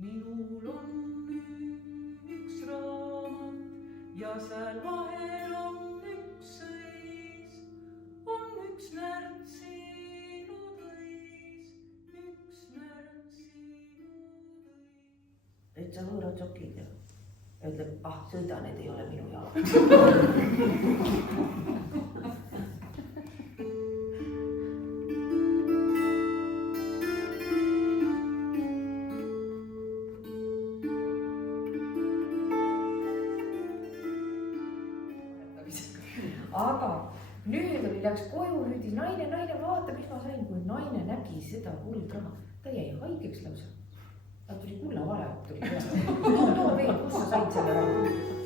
minul on üks raamat ja seal vahel on üks sõis, on üks närd sinu tõis, üks närd sinu tõis. Täitsa võõrad sokid ja ütleb, sõida, need ei ole minu jaoks. Aga nüüd läks koju, hüüdis naine, vaata, mis ma sain, kui naine nägi seda kuldraha. Ta jäi haigeks lausa. Ta tuli kulla vale, tuli. Too veel, kus sa said selle raha?